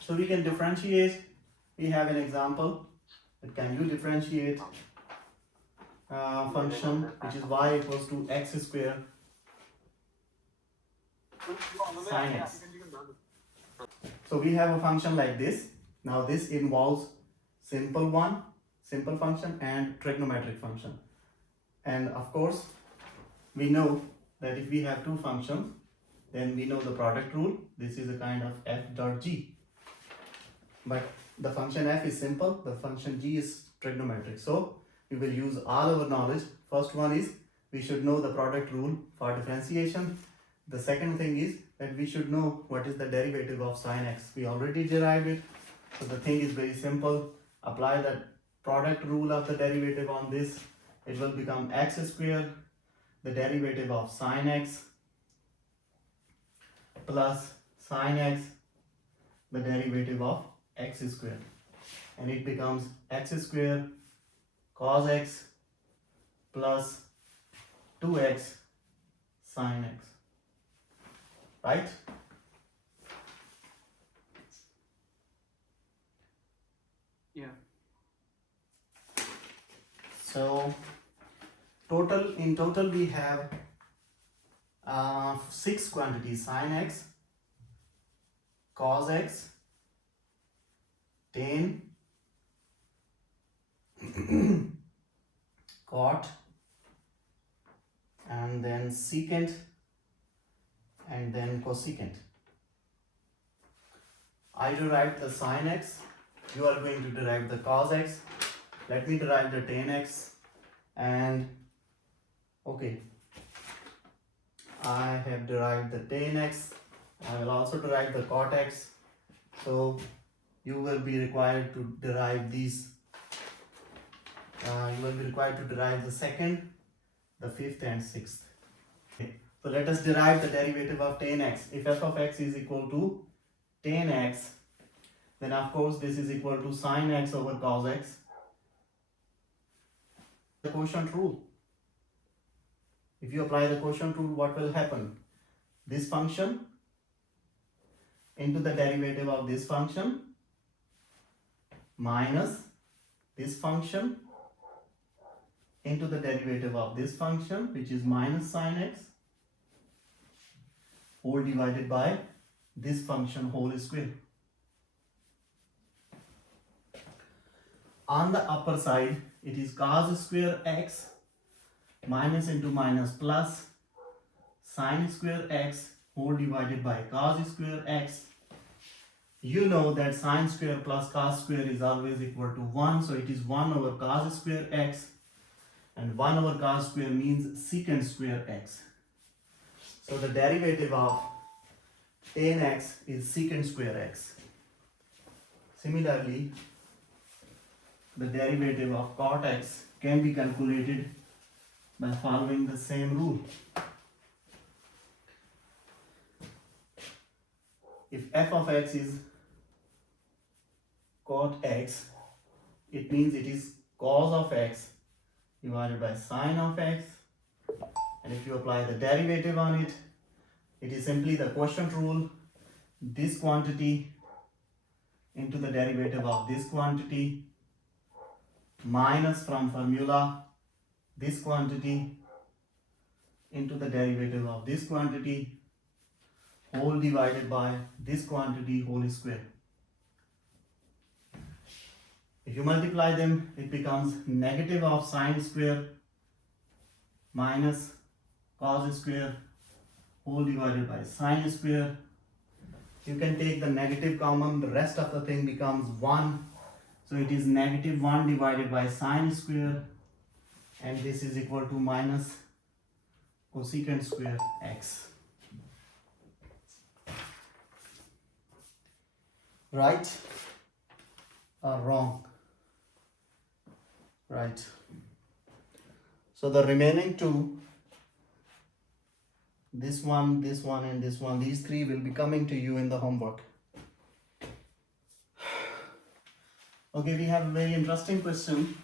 So we can differentiate. We have an example. But can you differentiate function which is y equals to x square sine x? So we have a function like this. Now this involves simple function and trigonometric function. And of course, we know that if we have two functions, then we know the product rule. This is a kind of f dot g. But the function f is simple, the function g is trigonometric. So we will use all our knowledge. First one is we should know the product rule for differentiation. The second thing is that we should know what is the derivative of sine x. We already derived it. So the thing is very simple. Apply the product rule of the derivative on this. It will become x square, the derivative of sine x, plus sine x, the derivative of x square. And it becomes x square cos x plus 2x sine x. Right? Yeah. So in total we have 6 quantities: sine x, cos x, tan, cot, and then secant, and then cosecant. I derived the sine x, you are going to derive the cos x. Let me derive the tan x, and okay, I have derived the tan x. I will also derive the cot x. So you will be required to derive these. You will be required to derive the second, the fifth, and sixth. Okay. So let us derive the derivative of tan x. If f of x is equal to tan x, then of course this is equal to sine x over cos x. The quotient rule. If you apply the quotient rule, what will happen? This function into the derivative of this function minus this function into the derivative of this function, which is minus sine x, whole divided by this function whole square. On the upper side, it is cos square x minus into minus plus sine square x whole divided by cos square x. You know that sine square plus cos square is always equal to 1, so it is 1 over cos square x, and 1 over cos square means secant square x. So the derivative of tan x is secant square x. Similarly, the derivative of cot x can be calculated by following the same rule. If f of x is cot x, it means it is cos of x divided by sine of x, and if you apply the derivative on it, it is simply the quotient rule. This quantity into the derivative of this quantity minus from formula this quantity into the derivative of this quantity whole divided by this quantity whole square. If you multiply them, it becomes negative of sine square minus cos square whole divided by sine square. You can take the negative common, the rest of the thing becomes 1. So it is negative 1 divided by sine square, and this is equal to minus cosecant square x. Right or wrong? Right. So the remaining two, this one, and this one, these three will be coming to you in the homework. Okay, we have a very interesting question,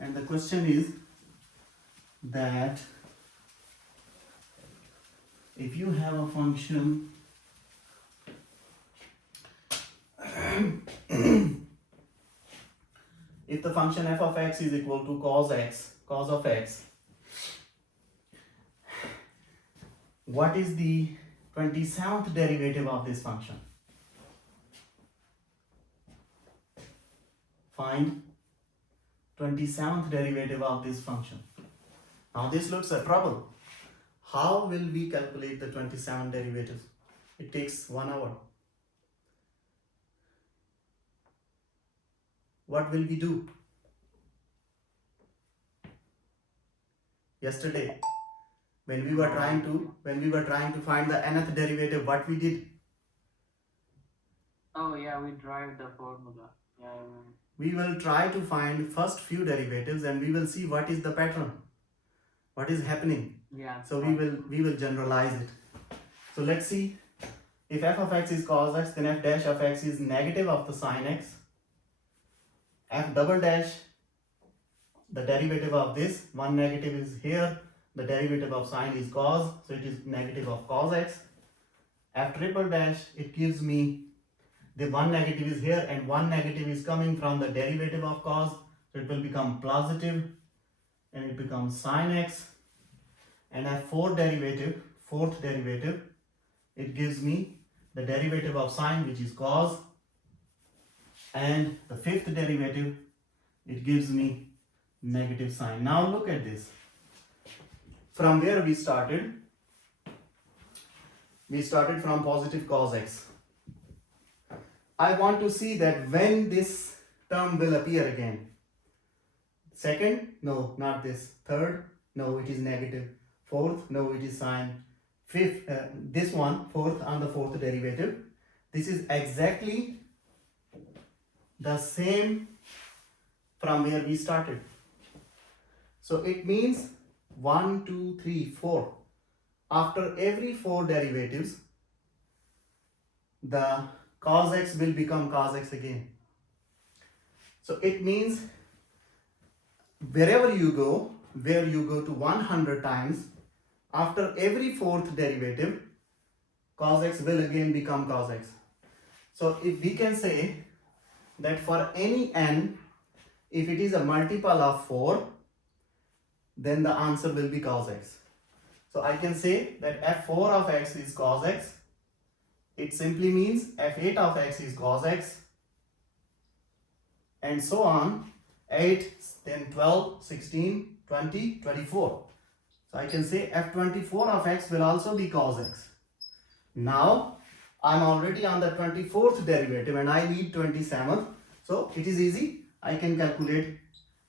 and the question is that if you have a function if the function f of x is equal to cos of x, what is the 27th derivative of this function? Find 27th derivative of this function. Now this looks a trouble. How will we calculate the 27 derivatives? It takes 1 hour. What will we do? Yesterday, when we were trying to find the nth derivative, what we did? Oh yeah, we drive the formula. Yeah, I remember. We will try to find first few derivatives and we will see what is the pattern, what is happening. Yeah. So we will generalize it. So let's see, if f of x is cos x, then f dash of x is negative of the sin x. F double dash, the derivative of this, one negative is here, the derivative of sine is cos, so it is negative of cos x. F triple dash, it gives me the one negative is here and one negative is coming from the derivative of cos, so it will become positive and it becomes sine x. And F fourth derivative, it gives me the derivative of sine, which is cos, and the fifth derivative, it gives me negative sine. Now look at this. From where we started? We started from positive cos x. I want to see that when this term will appear again. Second, no, not this. Third, no, it is negative. Fourth, no, it is sine. Fifth, this one, fourth on the fourth derivative. This is exactly the same from where we started. So it means 1, 2, 3, 4. After every 4 derivatives, the cos x will become cos x again. So it means wherever you go, where you go to 100 times, after every fourth derivative, cos x will again become cos x. So if we can say that for any n, if it is a multiple of 4, then the answer will be cos x. So I can say that f4 of x is cos x. It simply means f8 of x is cos x, and so on, 8, then 12, 16, 20, 24. So I can say f24 of x will also be cos x. Now I'm already on the 24th derivative and I need 27th. So it is easy. I can calculate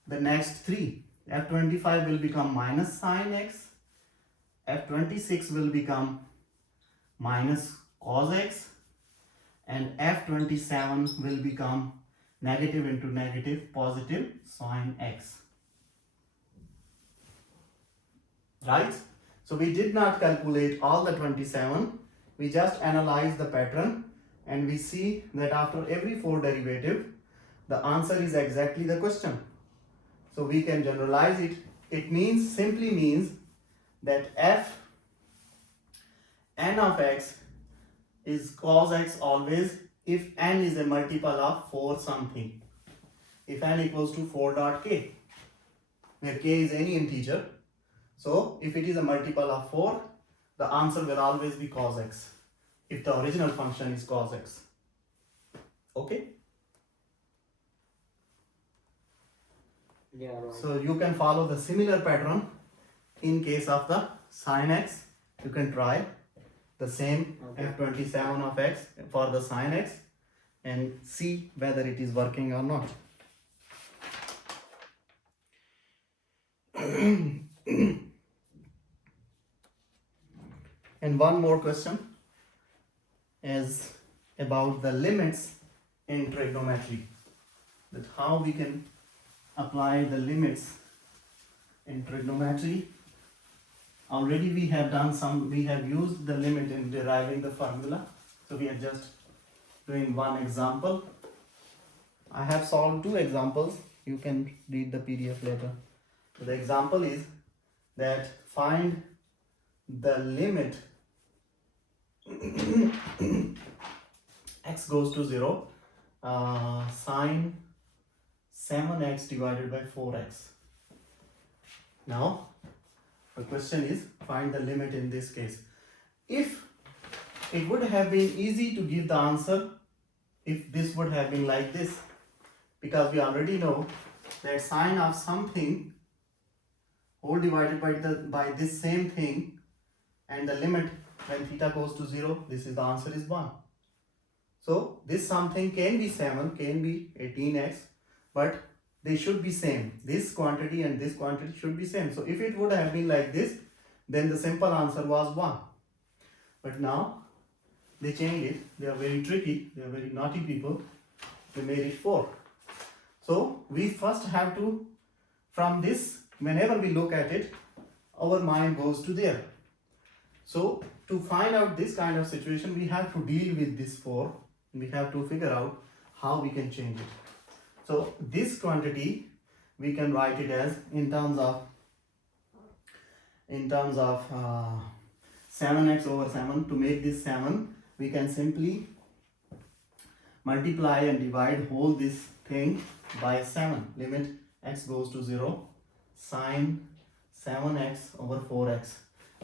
the next 3. f25 will become minus sine x. f26 will become minus cos x. And f27 will become negative into negative, positive sine x. Right? So we did not calculate all the 27. We just analyze the pattern and we see that after every 4 derivative, the answer is exactly the question. So we can generalize it. It means, simply means that f n of x is cos x always if n is a multiple of 4 something. If n equals to 4 dot k, where k is any integer. So if it is a multiple of 4, the answer will always be cos x if the original function is cos x. Okay? Yeah, right. So you can follow the similar pattern in case of the sin x. You can try the same f27 of x for the sin x and see whether it is working or not. And one more question is about the limits in trigonometry, that how we can apply the limits in trigonometry. Already we have used the limit in deriving the formula, so we are just doing one example. I have solved 2 examples. You can read the PDF later. So the example is that find the limit x goes to 0, 7x divided by 4x. Now, the question is find the limit in this case. If it would have been easy to give the answer if this would have been like this, because we already know that sine of something whole divided by this same thing, and the limit when theta goes to 0, this is the answer is 1. So this something can be 7, can be 18x, but they should be same. This quantity and this quantity should be same. So if it would have been like this, then the simple answer was 1. But now they changed it. They are very tricky. They are very naughty people. They made it 4. So we first have to, from this, whenever we look at it, our mind goes to there. So to find out this kind of situation, we have to deal with this 4. We have to figure out how we can change it. So this quantity, we can write it as in terms of 7x over 7. To make this 7, we can simply multiply and divide whole this thing by 7. Limit x goes to 0, sine 7x over 4x.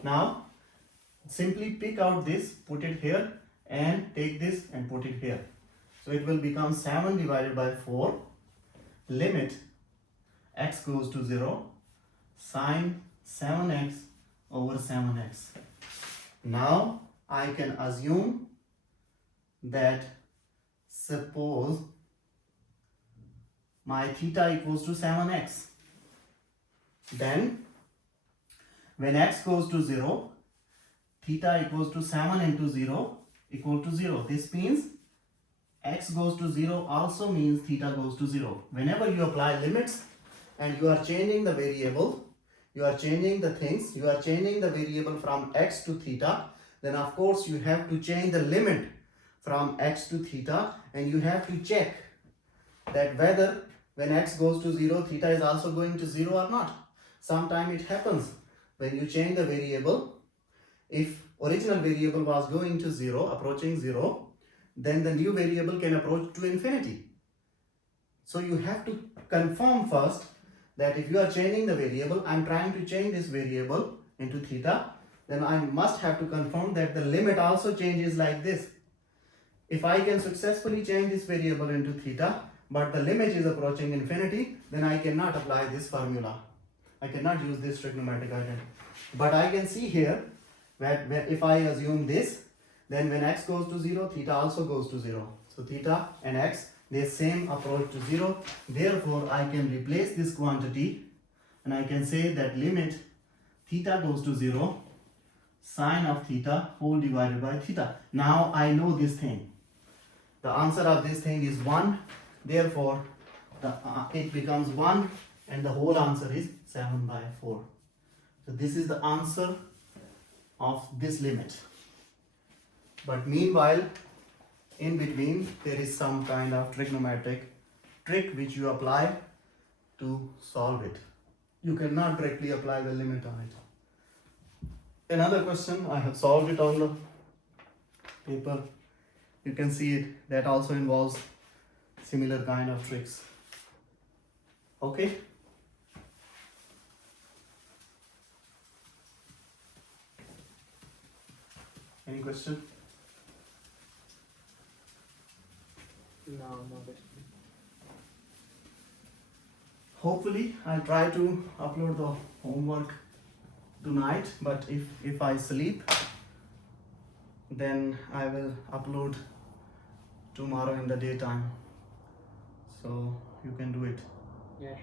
Now simply pick out this, put it here, and take this and put it here. So it will become 7 divided by 4, limit x goes to 0, sine 7x over 7x. Now I can assume that suppose my theta equals to 7x. Then when x goes to 0, theta equals to 7 into 0 equal to 0. This means x goes to 0 also means theta goes to 0. Whenever you apply limits and you are changing the variable, you are changing the things, you are changing the variable from x to theta, then of course you have to change the limit from x to theta, and you have to check that whether when x goes to 0, theta is also going to 0 or not. Sometimes it happens when you change the variable, if original variable was going to 0, approaching 0, then the new variable can approach to infinity. So you have to confirm first that if you are changing the variable, I am trying to change this variable into theta, then I must have to confirm that the limit also changes like this. If I can successfully change this variable into theta, but the limit is approaching infinity, then I cannot apply this formula. I cannot use this trigonometric identity. But I can see here that if I assume this, then when x goes to 0, theta also goes to 0. So theta and x, they same approach to 0. Therefore, I can replace this quantity and I can say that limit theta goes to 0, sine of theta whole divided by theta. Now I know this thing. The answer of this thing is 1. Therefore, it becomes 1 and the whole answer is 7 by 4. So this is the answer of this limit. But meanwhile, in between, there is some kind of trigonometric trick which you apply to solve it. You cannot directly apply the limit on it. Another question, I have solved it on the paper. You can see it, that also involves similar kind of tricks. Okay. Any question? No, no question. Hopefully I'll try to upload the homework tonight, but if I sleep, then I will upload tomorrow in the daytime. So you can do it. Yeah.